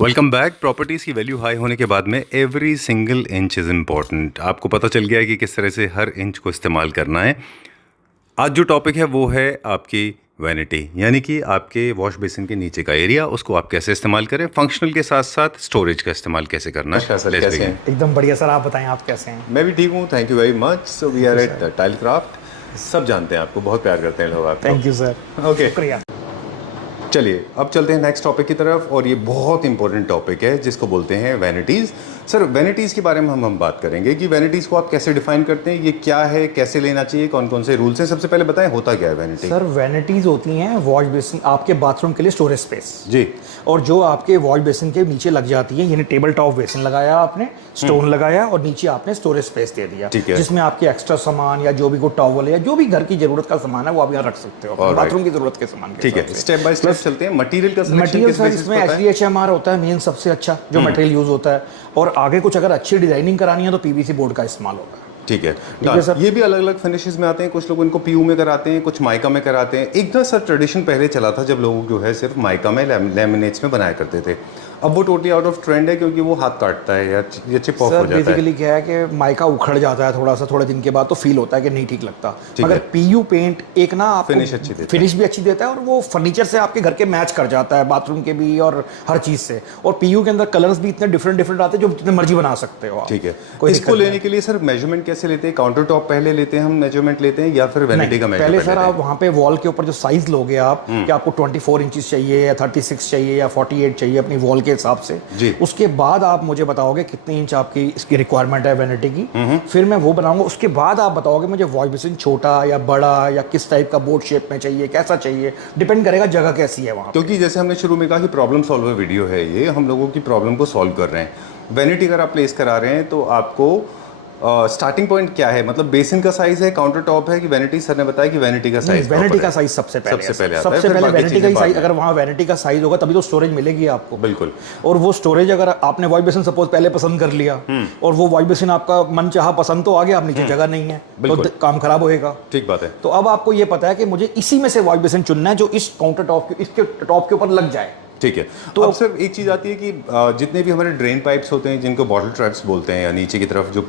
Welcome back. Properties की value high होने के बाद में every single inch is important. आपको पता चल गया है कि किस तरह से हर इंच को इस्तेमाल करना है। आज जो टॉपिक है वो है आपकी वैनिटी, यानी कि आपके वॉश बेसिन के नीचे का एरिया, उसको आप कैसे इस्तेमाल करें, फंक्शनल के साथ साथ स्टोरेज का इस्तेमाल कैसे करना है। सर कैसे हैं? एकदम बढ़िया सर, आप बताएं आप कैसे हैं? मैं भी ठीक हूँ, thank you very much. So we are at tile craft. सब जानते हैं आपको, बहुत प्यार करते हैं लोग आपको। Thank you sir. ओके, शुक्रिया। चलिए अब चलते हैं नेक्स्ट टॉपिक की तरफ, और ये बहुत इंपॉर्टेंट टॉपिक है जिसको बोलते हैं वैनिटीज़। सर वैनिटीज़ के बारे में हम बात करेंगे कि वैनिटीज़ को आप कैसे डिफाइन करते हैं, ये क्या है, कैसे लेना चाहिए, कौन कौन से रूल्स हैं। सबसे पहले बताएं होता क्या है वैनिटी। सर वैनिटीज़ होती हैं वॉश बेसिन, आपके बाथरूम के लिए स्टोरेज स्पेस जी। और जो आपके वॉश बेसिन के नीचे लग जाती है, यानी टेबल टॉप बेसिन लगाया आपने, स्टोन लगाया और नीचे आपने स्टोरेज स्पेस दे दिया, ठीक है। जिसमें आपके एक्स्ट्रा सामान या जो भी कोई टॉवल या जो भी घर की जरूरत का सामान है वो आप यहाँ रख सकते हो, बाथरूम की जरूरत के सामान। ठीक है, स्टेप बाय स्टेप चलते हैं। मटेरियल का मटेरियल सर इसमें HDHMR होता है मेन सबसे अच्छा जो मटेरियल यूज होता है, और आगे कुछ अगर अच्छी डिजाइनिंग करानी है तो PVC बोर्ड का इस्तेमाल होगा। ठीक है सर। ये भी अलग अलग फिनिशेस में आते हैं, कुछ लोग इनको PU में कराते हैं, कुछ माइका में कराते हैं। एक ना सर ट्रेडिशन पहले चला था जब लोग जो है सिर्फ माइका में लैमिनेट्स में बनाया करते थे। अब वो टोटली आउट ऑफ ट्रेंड है क्योंकि वो हाथ काटता है या ये चिप ऑफ हो जाता है। बेसिकली क्या है कि माइका उखड़ जाता है थोड़ा सा, थोड़े दिन के बाद तो फील होता है कि नहीं ठीक लगता। मगर PU पेंट एक ना फिनिश अच्छी देता है, फिनिश भी अच्छी देता है और वो फर्नीचर से आपके घर के मैच कर जाता है, बाथरूम के भी और हर चीज से। और PU के अंदर कलर्स भी इतने डिफरेंट डिफरेंट आते हैं जो जितने मर्जी बना सकते हो आप। ठीक है, इसको लेने के लिए सर मेजरमेंट कैसे लेते हैं? काउंटर टॉप पहले लेते हैं हम मेजरमेंट लेते हैं या फिर वैनिटी का मेजरमेंट? पहले सर आप वहाँ पे वॉल के ऊपर जो साइज लोगे आप, कि आपको 24 इंचेस चाहिए या 36 चाहिए या 48 चाहिए अपनी वॉल के हिसाब से, उसके बाद आप मुझे बताओगे कितने इंच आपकी इसकी रिक्वायरमेंट है वैनिटी की, फिर मैं वो बनाऊंगा। उसके बाद आप बताओगे मुझे वॉश बेसिन छोटा या बड़ा या किस टाइप का बोर्ड शेप में चाहिए, कैसा चाहिए, डिपेंड करेगा जगह कैसी है वहाँ। क्योंकि जैसे हमने शुरू में कहा कि प्रॉब्लम सॉल्वर वीडियो है ये, हम लोगों की प्रॉब्लम को सॉल्व कर रहे हैं। वैनिटी अगर आप प्लेस करा रहे हैं तो आपको स्टार्टिंग पॉइंट क्या है, मतलब बेसिन का साइज है, काउंटर टॉप है कि वैनिटी? सर ने बताया कि वैनिटी का साइज, वैनिटी का साइज सबसे पहले वैनिटी का साइज। अगर वहाँ वैनिटी का साइज होगा तभी तो स्टोरेज मिलेगी आपको। बिल्कुल। और वो स्टोरेज अगर आपने वॉश बेसिन सपोज पहले पसंद कर लिया और वो वॉश बेसिन आपका मन चाहा पसंद तो आ गया, अब नीचे जगह नहीं है तो काम खराब होएगा। ठीक बात है। तो अब आपको ये पता है कि मुझे इसी में से वॉश बेसिन चुनना है जो इस काउंटर टॉप के इसके टॉप के ऊपर लग जाए। ठीक है। तो अब सर एक चीज़ आती है कि जितने भी हमारे ड्रेन पाइप्स होते हैं जिनको बॉटल ट्रैप्स बोलते हैं, या नीचे की तरफ जो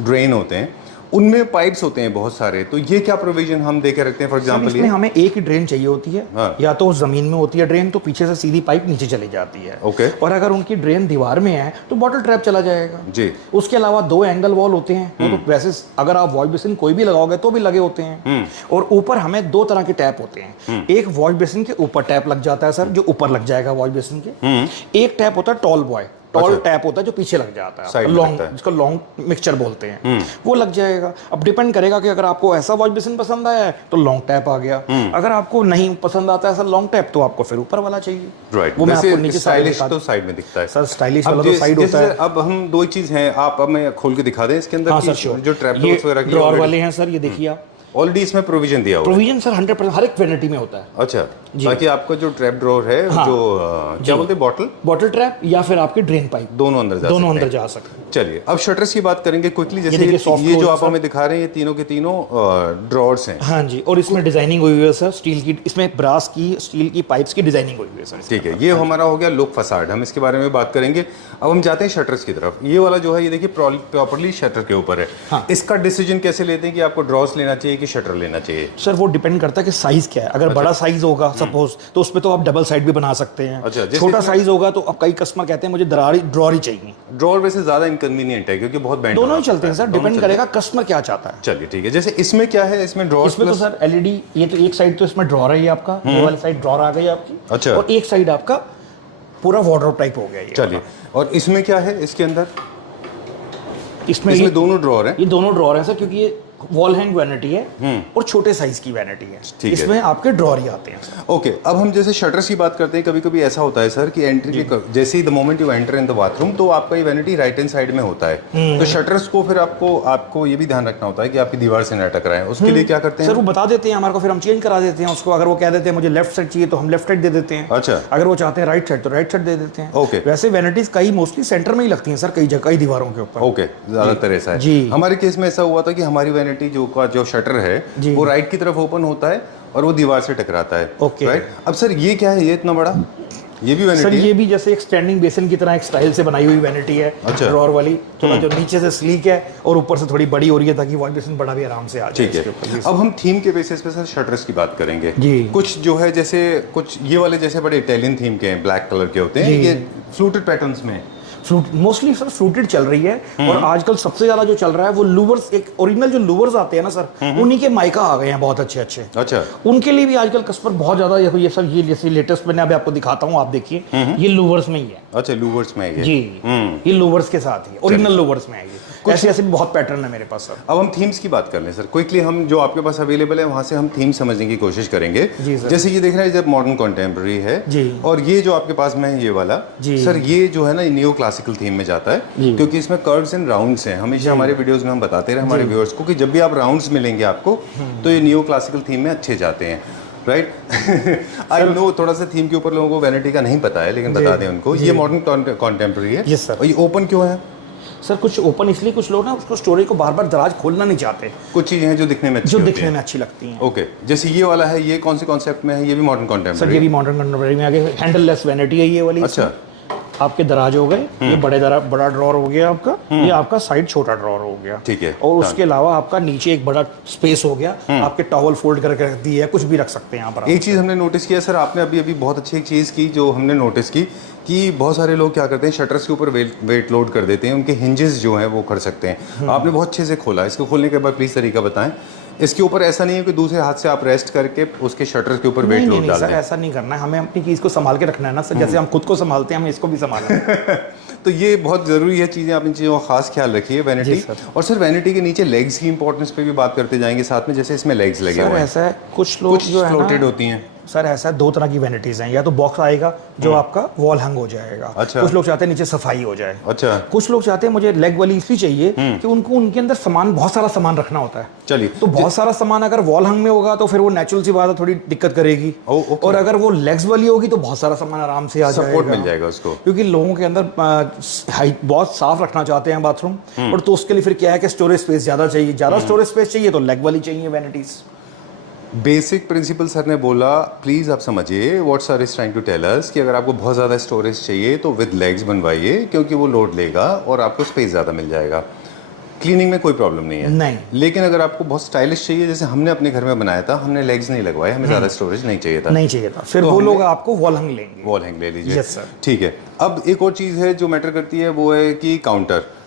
ड्रेन होते हैं उनमें पाइप्स होते हैं बहुत सारे, तो ये क्या प्रोविजन हम दे के रखते हैं? फॉर एग्जांपल इसमें हमें एक ही ड्रेन चाहिए होती है। हाँ। या तो जमीन में होती है ड्रेन तो पीछे से सीधी पाइप नीचे चली जाती है। ओके। और अगर उनकी ड्रेन दीवार में है तो बॉटल ट्रैप चला जाएगा जी। उसके अलावा 2 एंगल वॉल होते हैं, वो तो वैसे अगर आप वॉश बेसिन कोई भी लगाओगे तो भी लगे होते हैं। और ऊपर हमें 2 तरह के टैप होते हैं। एक वॉश बेसिन के ऊपर टैप लग जाता है सर, जो ऊपर लग जाएगा वॉश बेसिन के। एक टैप होता है टॉल बॉय, टॉल टैप होता है जो पीछे लग जाता है, लॉन्ग, जिसको लॉन्ग मिक्सचर बोलते हैं, वो लग जाएगा। अब डिपेंड करेगा कि अगर आपको ऐसा वॉश बेसिन पसंद आया है तो लॉन्ग टैप आ गया, अगर आपको नहीं पसंद आता ऐसा लॉन्ग टैप तो आपको फिर ऊपर वाला चाहिए। राइट। वो मैं आपको नीचे स्टाइलिश तो साइड में दिखता है सर, स्टाइलिश वाला तो साइड होता है। अब हम 2 चीज हैं, आप अब मैं खोल के दिखा दें इसके अंदर। हाँ सर श्योर। जो ट्रैप वगैरह के ड्रॉअर वाले हैं सर, ये देखिए आप, ऑलरेडी इसमें प्रोविजन दिया हुआ है। प्रोविजन सर 100% हर एक वैनिटी में होता है। अच्छा, ताकि आपका जो ट्रैप ड्रॉअर है, हाँ, जो क्या बोलते हैं, बॉटल ट्रैप या फिर आपके ड्रेन पाइप, दोनों अंदर जा सकते हैं। चलिए अब शटर्स की बात करेंगे क्विकली। जैसे ये जो आप हमें दिखा रहे हैं, ये तीनों के तीनों ड्रॉअर्स हैं। हाँ जी, और इसमें डिजाइनिंग हुई हुई है सर, स्टील की, इसमें ब्रास की, स्टील की पाइप्स की डिजाइनिंग हुई हुई है सर। ठीक है, ये हमारा हो गया लुक फसाड, हम इसके बारे में बात करेंगे। अब हम जाते हैं शटर्स की तरफ। ये वाला जो है, ये देखिए प्रॉपर्ली शटर के ऊपर है। हाँ। इसका डिसीजन कैसे लेते हैं कि आपको ड्रॉर्स लेना चाहिए कि शटर लेना चाहिए? सर वो डिपेंड करता है कि साइज क्या है। अगर बड़ा साइज होगा सपोज तो उसमें तो आप डबल साइड भी बना सकते हैं। अच्छा, छोटा साइज होगा तो अब कई कस्टमर कहते हैं मुझे ड्रॉअर ही चाहिए। ड्रॉअर वैसे ज्यादा इनकन्वीनियंट है क्योंकि बहुत बैंड, दोनों ही चलते हैं सर, डिपेंड करेगा कस्टमर क्या चाहता है। चलिए ठीक है। जैसे इसमें क्या है, इसमें ड्रॉअर, इसमें तो सर LED, ये तो एक साइड तो इसमें ड्रॉअर है आपका, ये वाली साइड ड्रॉअर आ गई आपकी। अच्छा। और एक साइड आपका पूरा वार्डरोब टाइप हो गया ये। चलिए, और इसमें क्या है इसके अंदर? इसमें दोनों ड्रॉअर हैं। ये दोनों ड्रॉअर हैं सर, क्योंकि ये वॉल हैंग वैनिटी है और छोटे साइज की वैनिटी है। इसमें आपके ड्रॉअर ही आते हैं सर। ओके, अब हम जैसे शटर्स की बात करते हैं, कभी कभी ऐसा होता है सर कि एंट्री के जैसे ही the moment you enter in the bathroom तो आपका ये वैनिटी राइट हैंड साइड में होता है। तो शटर्स को फिर आपको ये भी ध्यान रखना होता है कि आपकी दीवार से न टकराएं। उसके लिए क्या करते हैं सर? वो बता देते हैं हमारे को, फिर हम चेंज करा देते हैं उसको। अगर वो कह देते हैं मुझे लेफ्ट साइड चाहिए तो हम लेफ्ट साइड दे देते हैं। अच्छा। अगर वो चाहते हैं राइट साइड तो राइट साइड दे देते हैं। ओके। वैसे वैनिटीज कई मोस्टली सेंटर में ही लगती हैं सर, कई जगह, कई दीवारों के ऊपर। ओके, ज्यादातर ऐसा है जी। हमारे केस में ऐसा हुआ था कि हमारी वैनिटी जो शटर है वो राइट की तरफ ओपन होता है और वो दीवार से टकराता है। ओके। राइट। अब सर ये क्या है, ये इतना बड़ा? ये भी सर वैनिटी है? ये भी जैसे एक स्टैंडिंग बेसिन की तरह एक स्टाइल से बनाई हुई वैनिटी है, अच्छा। ड्रॉर वाली, थोड़ा जो नीचे से स्लीक है और ऊपर से थोड़ी बड़ी हो रही है ताकि वॉश बेसिन बड़ा भी आराम से आ जाए ठीक है। इसके ऊपर। अब हम थीम के बेसिस पे सर शटर्स की बात करेंगे जी। कुछ जो है जैसे कुछ ये वाले जैसे बड़े इटालियन थीम के हैं, ब्लैक कलर के होते हैं, जी। ये फ्लूटेड पैटर्न्स में फ्रूट मोस्टली सर फ्रूटेड चल रही है और आजकल सबसे ज्यादा जो चल रहा है वो लूवर्स, एक ओरिजिनल जो लूवर्स आते हैं ना सर, उन्हीं के माइका आ गए हैं बहुत अच्छे अच्छे। अच्छा। उनके लिए भी आजकल कस्टमर बहुत ज्यादा ये सब, ये जैसे लेटेस्ट मैंने अभी आपको दिखाता हूँ, आप देखिए ये लूवर्स में ही है। अच्छा, लूवर्स में है ये। जी, ये लूवर्स के साथ ही ओरिजिनल लूवर्स में है ये। ऐसे ऐसे भी बहुत पैटर्न है मेरे पास सर। अब हम थीम्स की बात कर लें सर क्विकली, हम जो आपके पास अवेलेबल है वहाँ से हम थीम समझने की कोशिश करेंगे। जी सर। जैसे ये देख रहे हैं जब मॉडर्न कॉन्टेम्प्रेरी है जी। और ये जो आपके पास में है ये वाला जी। सर, ये जो है ना न्यू क्लासिकल थीम में जाता है क्योंकि इसमें कर्व्स एंड राउंड्स हैं। हमेशा हमारे वीडियोस में हम बताते रहे हमारे व्यूअर्स को कि जब भी आप राउंड्स मिलेंगे आपको तो ये न्यू क्लासिकल थीम में अच्छे जाते हैं, राइट। आई नो थोड़ा सा थीम के ऊपर लोगों को वैनिटी का नहीं पता है, लेकिन बता दें उनको ये मॉडर्न कॉन्टेम्प्रेरी है। Yes, sir। और ये ओपन क्यों है सर कुछ ओपन इसलिए, कुछ लोग ना उसको स्टोरेज को बार बार दराज खोलना नहीं चाहते, कुछ चीजें हैं जो दिखने में अच्छी जो होती दिखने हैं। में अच्छी लगती हैं। ओके, जैसे ये वाला है, ये कौन से कॉन्सेप्ट में है? ये भी मॉडर्न सर ये कॉन्टेम्प्रेरी। भी मॉडर्न कंटेम्प्रेरी में आगे हैंडललेस वैनिटी है ये वाली। अच्छा। आपके दराज हो गए, ये बड़ा ड्रॉर हो गया आपका, ये आपका साइड छोटा ड्रॉर हो गया। ठीक है। और उसके अलावा आपका नीचे एक बड़ा स्पेस हो गया, आपके टॉवल फोल्ड करके रख दी है, कुछ भी रख सकते हैं यहाँ पर आप। एक चीज़ हमने नोटिस किया सर, आपने अभी अभी बहुत अच्छी एक चीज़ की जो हमने नोटिस की कि बहुत सारे लोग क्या करते हैं, शटर्स के ऊपर वेट लोड कर देते हैं, उनके हिंजेस जो हैं वो कर सकते हैं। आपने बहुत अच्छे से खोला, इसको खोलने के बाद प्लीज़ तरीका बताएं। इसके ऊपर ऐसा नहीं है कि दूसरे हाथ से आप रेस्ट करके उसके शटर्स के ऊपर वेट नहीं लोड नहीं डाल सर, दें। ऐसा नहीं करना है, हमें अपनी चीज़ को संभाल के रखना है ना सर, जैसे हम खुद को संभालते हैं हमें इसको भी संभालना है। तो ये बहुत ज़रूरी है चीज़ें, आप इन चीज़ों का खास ख्याल रखिए। वैनिटी और सर वैनिटी के नीचे लेग्स की इंपॉर्टेंस पे भी बात करते जाएंगे साथ में, जैसे इसमें लेग्स लगे सर हुए हैं, ऐसा है, कुछ लोग कुछ जो है फ्लोटेड ना होती हैं। सर ऐसा है, दो तरह की वैनिटीज हैं, या तो बॉक्स आएगा जो आपका वॉल हंग हो जाएगा। अच्छा। कुछ लोग चाहते हैं नीचे सफाई हो जाए। अच्छा। कुछ लोग चाहते हैं मुझे लेग वाली इसलिए चाहिए कि उनको उनके अंदर सामान, बहुत सारा सामान रखना होता है। चलिए, तो बहुत सारा सामान अगर वॉल हंग में होगा तो फिर वो नेचुरल सी बात है, थोड़ी दिक्कत करेगी। ओके। और अगर वो लेग्स वाली होगी तो बहुत सारा सामान आराम से आ जाएगा, सपोर्ट मिल जाएगा उसको। क्योंकि लोगों के अंदर बहुत साफ रखना चाहते हैं बाथरूम, और तो उसके लिए फिर क्या है कि स्टोरेज स्पेस ज़्यादा चाहिए, ज़्यादा स्टोरेज स्पेस चाहिए तो लेग वाली चाहिए वैनिटीज। बेसिक प्रिंसिपल सर ने बोला, प्लीज़ आप समझिए what sir is trying to tell us कि अगर आपको बहुत ज़्यादा स्टोरेज चाहिए तो विद लेग्स बनवाइए, क्योंकि वो लोड लेगा और आपको स्पेस ज़्यादा मिल जाएगा। क्लीनिंग में कोई प्रॉब्लम नहीं है। नहीं। लेकिन अगर आपको बहुत स्टाइलिश चाहिए, जैसे हमने अपने घर में बनाया था, हमने लेग्स नहीं लगवाए, हमें ज़्यादा स्टोरेज नहीं चाहिए था, नहीं चाहिए था, फिर तो वो हमने लोग आपको वॉल हंग लेंगे। वॉल हैंग ले लीजिए। Yes, sir। ठीक है। अब एक और चीज़ है जो मैटर करती है, वो है कि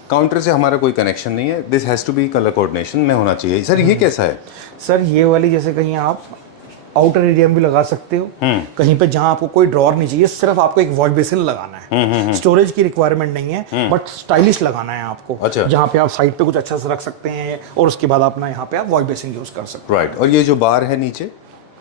काउंटर से हमारा कोई कनेक्शन नहीं है, this has to be colour coordination में होना चाहिए। सर ये कैसा है? सर ये वाली जैसे कहीं आप आउटर एरिया में भी लगा सकते हो, कहीं पे जहां आपको कोई ड्रॉर नहीं चाहिए, सिर्फ आपको एक वॉश बेसिन लगाना है, स्टोरेज की रिक्वायरमेंट नहीं है, बट स्टाइलिश लगाना है आपको। अच्छा। जहां पे आप साइड पे कुछ अच्छा से रख सकते हैं और उसके बाद अपना यहाँ पे आप वॉश बेसिन यूज कर सकते राइट। और ये जो बार है नीचे,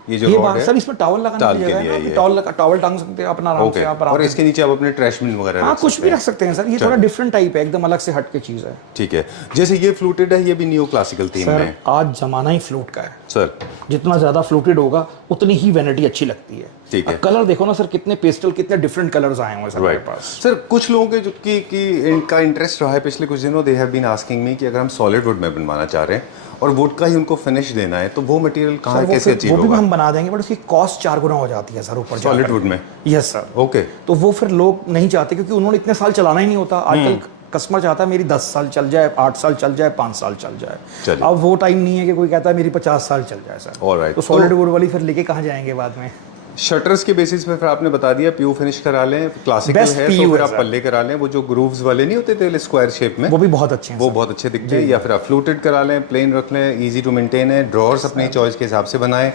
ये जो हैं। ये रॉड बात है, सर, इसमें टॉवल लगाने टाल की के जगह लिए है ये। ना, टॉवल टांग सकते हैं अपना आराम ओके। से आप और इसके नीचे आप अपने ट्रैश बिन वगैरह हाँ रख कुछ सकते भी हैं। रख सकते हैं सर, ये थोड़ा डिफरेंट टाइप है, एकदम अलग से हट के चीज़ है। ठीक है। जैसे ये फ्लूटेड है, ये भी न्यू क्लासिकल थीम में सर है। आज जमाना ही फ्लूट का है सर जितना ज्यादा फ्लूटेड होगा उतनी ही वैनिटी अच्छी लगती है। ठीक है। कलर देखो ना सर, कितने पेस्टल, कितने डिफरेंट कलर्स आए हुए हैं सर मेरे राइट। पास। सर कुछ लोगों के जो कि इनका इंटरेस्ट रहा है पिछले कुछ दिनों, they have been asking me कि अगर हम सॉलिड वुड में बनवाना चाह रहे हैं और वुड का ही उनको फिनिश देना है, तो वो मटेरियल कहाँ सर, कैसे अचीव वो भी होगा? हम बना देंगे, बट उसकी कॉस्ट 4 गुना हो जाती है सर ऊपर सॉलिड वुड में? Yes sir. ओके। तो वो फिर लोग नहीं चाहते, क्योंकि उन्होंने इतने साल चलाना ही नहीं होता। आजकल कस्टमर चाहता है मेरी 10 साल चल जाए, 8 साल चल जाए, 5 साल चल जाए। चलिए। अब वो टाइम नहीं है कि कोई कहता है मेरी 50 साल चल जाए सर। Alright। तो सॉलिड वुड वाली फिर लेके कहाँ जाएंगे बाद में? शटर्स के बेसिस पे फिर आपने बता दिया पीयू फिनिश करा लें, क्लासिकल Best है PU तो फिर है आप सर। पल्ले करा लें, वो जो ग्रूव्स वाले नहीं होते थे स्क्वायर शेप में, वो भी बहुत अच्छे हैं वो सर। बहुत अच्छे दिखते हैं। या फिर आप फ्लूटेड करा लें, प्लेन रख लें, इजी टू मेंटेन है, ड्रॉर्स अपनी चॉइस के हिसाब से बनाएं।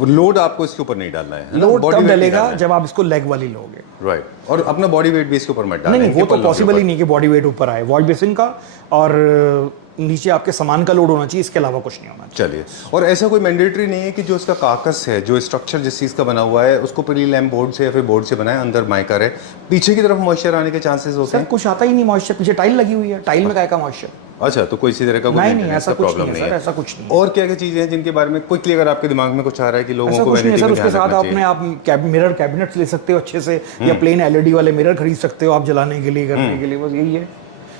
लोड आपको इसके ऊपर नहीं डालना है ना? लोड Body तब weight नहीं डलेगा डालना है। जब आप इसको लेग वाली लोगे। राइट। और अपना बॉडी वेट भी इसके ऊपर मत डालें। नहीं वो इनके तो पल्लों के पॉसिबल ही ऊपर। नहीं कि बॉडी वेट ऊपर आए, वॉश बेसिन का और नीचे आपके सामान का लोड होना चाहिए, इसके अलावा कुछ नहीं होना चाहिए। चलिए। और ऐसा कोई मैंडेटरी नहीं है कि जो इसका काकस है, जो स्ट्रक्चर जिस चीज़ का बना हुआ है, उसको प्री लैम्प बोर्ड से या फिर बोर्ड से बनाए, अंदर माइका रहे, पीछे की तरफ मॉइस्चर आने के चांसेस होते सर हैं? कुछ आता ही नहीं मॉइस्चर, पीछे टाइल लगी हुई है, टाइल में क्या का मॉइस्चर? अच्छा, तो कोई इसी तरह का कोई नहीं maintenance ऐसा का कुछ प्रॉब्लम नहीं है नहीं सर, है। ऐसा कुछ नहीं। और क्या क्या चीज़ें हैं जिनके बारे में क्विकली अगर आपके दिमाग में कुछ आ रहा है कि लोगों ऐसा को कुछ नहीं है वैनिटी सर, में उसके ध्यान साथ रखना आपने चाहिए? आप मिरर कैबिनेट्स ले सकते हो अच्छे से, या प्लेन एलईडी वाले मिरर खरीद सकते हो आप जलाने के लिए, करने के लिए, बस यही है।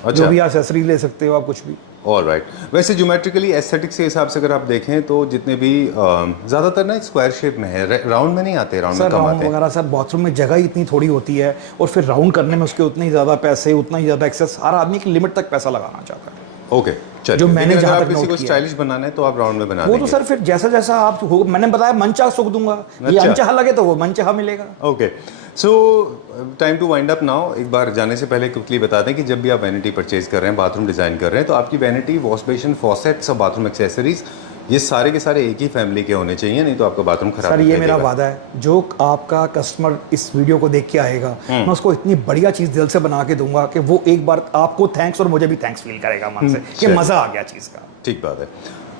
अच्छा। जो भी एक्सेसरीज ले सकते हो आप, कुछ भी। ऑलराइट। वैसे ज्योमेट्रिकली एस्थेटिक्स के हिसाब से अगर आप देखें तो जितने भी ज़्यादातर ना स्क्वायर शेप में है, राउंड में नहीं आते, राउंड में सर कम राउंड आते हैं। वगैरह सर बाथरूम में जगह ही इतनी थोड़ी होती है और फिर राउंड करने में उसके उतने ही ज़्यादा पैसे, उतना ही ज़्यादा एक्सेस, हर आदमी एक लिमिट तक पैसा लगाना चाहता है। ओके, चलिए। जो मैंने लेकिन जहाँ अगर तक आप किसी नोट को किया स्टाइलिश बनाना है तो आप राउंड में बना वो तो देंगे। सर फिर जैसा जैसा आप हो, मैंने बताया मनचाहा सुख दूंगा, ये अच्छा। अनचाहा लगे तो वो मनचाहा मिलेगा। Okay, so time to wind up now. एक बार जाने से पहले क्विकली बता दें कि जब भी आप वैनिटी परचेज कर रहे हैं, बाथरूम डिज़ाइन कर रहे हैं, तो आपकी वैनिटी, वॉश बेसिन, फॉसेट्स और बाथरूम एक्सेसरीज ये सारे के सारे एक ही फैमिली के होने चाहिए, नहीं तो आपका बाथरूम खराब सर ये दिखाई मेरा देगा। वादा है, जो आपका कस्टमर इस वीडियो को देख के आएगा मैं उसको इतनी बढ़िया चीज़ दिल से बना के दूंगा कि वो एक बार आपको थैंक्स और मुझे भी थैंक्स फील करेगा मन से कि चलिए। मज़ा आ गया चीज़ का। ठीक बात है।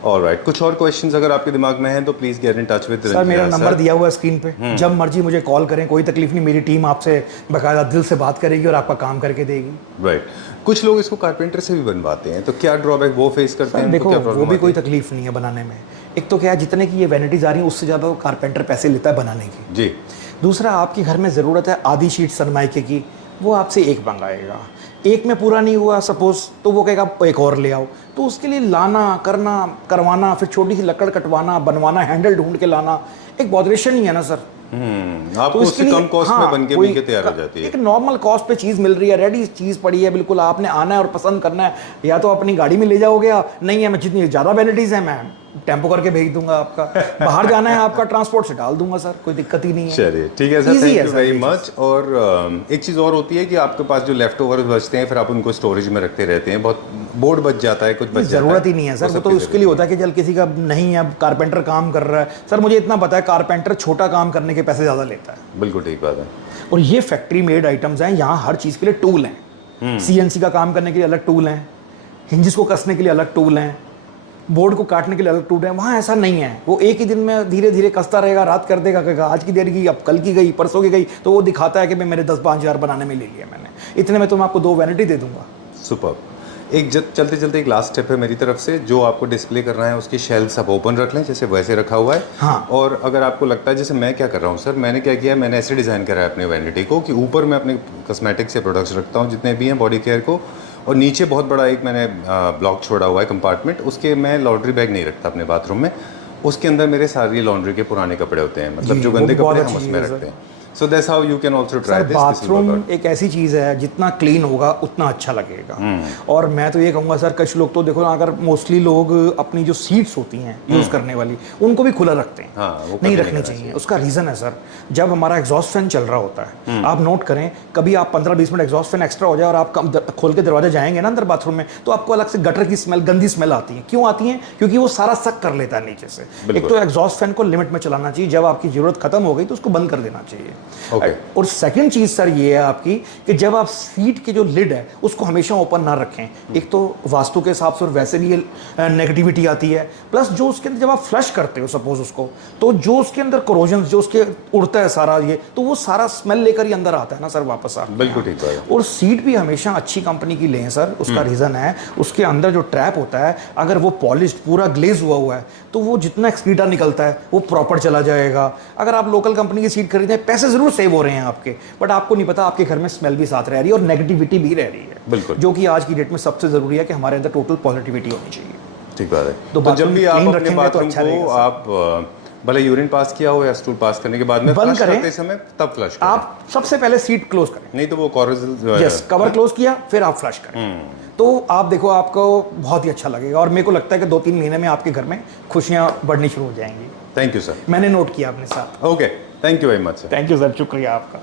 ऑलराइट, कुछ और क्वेश्चंस अगर आपके दिमाग में हैं तो please get in touch with sir मेरा नंबर दिया हुआ है स्क्रीन पे, जब मर्जी मुझे कॉल करें, कोई तकलीफ नहीं, मेरी टीम आपसे बाकायदा दिल से बात करेगी और आपका काम करके देगी। राइट। कुछ लोग इसको कारपेंटर से भी बनवाते हैं, तो क्या ड्रॉबैक वो फेस करते हैं? देखो उनको क्या वो प्रॉब्लम भी आती कोई है? तकलीफ नहीं है बनाने में। एक तो क्या है, जितने की ये वैनिटीज आ रही हैं उससे ज़्यादा वो कारपेंटर पैसे लेता है बनाने की। जी। दूसरा, आपके घर में ज़रूरत है आधी शीट सनमाइके की, वो आपसे एक मंगाएगा, एक में पूरा नहीं हुआ सपोज तो वो कहेगा एक और ले आओ, तो उसके लिए लाना, करना, करवाना, फिर छोटी सी लकड़ कटवाना, बनवाना, हैंडल ढूंढ के लाना, एक बॉदरेशन ही है ना सर। आपको तो उससे कम कॉस्ट में बन के मिल के तैयार हो जाती है। एक नॉर्मल कॉस्ट पे चीज़ मिल रही है, रेडी चीज़ पड़ी है, बिल्कुल आपने आना है और पसंद करना है, या तो अपनी गाड़ी में ले जाओगे आप, नहीं है मैं जितनी ज़्यादा वैनिटीज़ हैं मैं टेम्पो करके भेज दूंगा, आपका बाहर जाना है आपका ट्रांसपोर्ट से डाल दूंगा सर, कोई दिक्कत ही नहीं है। चलिए ठीक है सर, Easy थैंक है यू सर वेरी ये मच। और एक चीज़ और होती है कि आपके पास जो लेफ्ट ओवर बचते हैं फिर आप उनको स्टोरेज में रखते रहते हैं, बहुत बोर्ड बच जाता है, कुछ बच जाता है। ज़रूरत ही नहीं है सर, वो तो उसके लिए होता है कि चल किसी का नहीं है, कारपेंटर काम कर रहा है। सर मुझे इतना पता है कारपेंटर छोटा काम करने के पैसे ज़्यादा लेता है। बिल्कुल ठीक बात है। और ये फैक्ट्री मेड आइटम्स हैं, यहाँ हर चीज़ के लिए टूल हैं। सीएनसी का काम करने के लिए अलग टूल हैं, हिंजिस को कसने के लिए अलग टूल हैं, बोर्ड को काटने के लिए अलग टूल हैं। वहाँ ऐसा नहीं है, वो एक ही दिन में धीरे धीरे कसता रहेगा, रात कर देगा, कहेगा आज की देर की, अब कल की गई, परसों की गई, तो वो दिखाता है कि मैं मेरे 10-5 हज़ार बनाने में ले लिया मैंने, इतने में तो मैं आपको 2 वैनिटी दे दूंगा। सुपर। एक चलते चलते एक लास्ट स्टेप है मेरी तरफ से, जो आपको डिस्प्ले करना है उसकी शेल्फ्स आप ओपन रख लें जैसे वैसे रखा हुआ है। हाँ। और अगर आपको लगता है, जैसे मैं क्या कर रहा हूँ सर, मैंने क्या किया है, मैंने ऐसे डिज़ाइन करा है अपने वैनिटी को कि ऊपर मैं अपने कॉस्मेटिक्स से प्रोडक्ट्स रखता हूँ जितने भी हैं बॉडी केयर को, और नीचे बहुत बड़ा एक मैंने ब्लॉक छोड़ा हुआ है कंपार्टमेंट, उसके मैं लॉन्ड्री बैग नहीं रखता अपने बाथरूम में, उसके अंदर मेरे सारी लॉन्ड्री के पुराने कपड़े होते हैं, मतलब जी, जो वो गंदे भी बहुत कपड़े हम अच्छी उसमें चीज़ है रखते हैं। So that's how you can also try sir this. Bathroom एक ऐसी चीज़ है जितना क्लीन होगा उतना अच्छा लगेगा। और मैं तो ये कहूँगा सर, कुछ लोग तो देखो ना, अगर मोस्टली लोग अपनी जो सीट्स होती हैं यूज़ करने वाली उनको भी खुला रखते हैं। हाँ, वो नहीं कभी रखनी नहीं चाहिए। उसका रीज़न है सर, जब हमारा एग्जॉस्ट फैन चल रहा होता है, आप नोट करें, कभी आप 15-20 मिनट एग्जॉस्ट फैन एक्स्ट्रा हो जाए और आप खोल के दरवाजा जाएंगे ना अंदर बाथरूम में, तो आपको अलग से गटर की स्मेल, गंदी स्मेल आती है। क्यों आती है? क्योंकि वो सारा सक कर लेता है नीचे से। एक तो एग्जॉस्ट फैन को लिमिट में चलाना चाहिए, जब आपकी ज़रूरत खत्म हो गई तो उसको बंद कर देना चाहिए। Okay. और सेकंड चीज़ सर ये है आपकी कि जब आप सीट के जो लिड है उसको हमेशा ओपन ना रखें। एक तो वास्तु के हिसाब से और वैसे भी ये नेगेटिविटी आती है, प्लस जो उसके अंदर जब आप फ्लश करते हो सपोज उसको, तो जो उसके अंदर कोरोजन जो उसके उड़ता है सारा ये, तो वो सारा स्मेल लेकर ही अंदर आता है ना सर वापस आप। बिल्कुल ठीक है। और सीट भी हमेशा अच्छी कंपनी की लें सर, उसका रीज़न है उसके अंदर जो ट्रैप होता है, अगर वो पॉलिश्ड पूरा ग्लेज हुआ है तो वो जितना एक्सक्रीटा निकलता है वो प्रॉपर चला जाएगा। अगर आप लोकल कंपनी की सीट खरीदें, पैसे ज़रूर सेव हो रहे हैं आपके, बट आपको नहीं पता आपके घर में स्मेल भी साथ रह रही है और नेगेटिविटी भी रह रही है। बिल्कुल। जो कि आज की डेट में सबसे ज़रूरी है कि हमारे अंदर टोटल पॉजिटिविटी होनी चाहिए। ठीक बात है। तो तो जब bathroom भी आप clean अपने रखेंगे तो बाथरूम अच्छा को रहेगा सर। आप भले यूरिन पास किया हो या स्टूल पास करने के बाद में बंद फ्लश करें। करते समय तब फ्लश करें। आप सबसे पहले सीट क्लोज करें, नहीं तो वो कॉरिजल यस, कवर क्लोज किया फिर आप फ्लश करें, तो आप देखो आपको बहुत ही अच्छा लगेगा। और मेरे को लगता है कि 2-3 महीने में आपके घर में खुशियां बढ़नी शुरू हो जाएंगी। Thank you sir. मैंने नोट किया अपने साथ। Okay, thank you very much sir. Thank you sir, शुक्रिया आपका।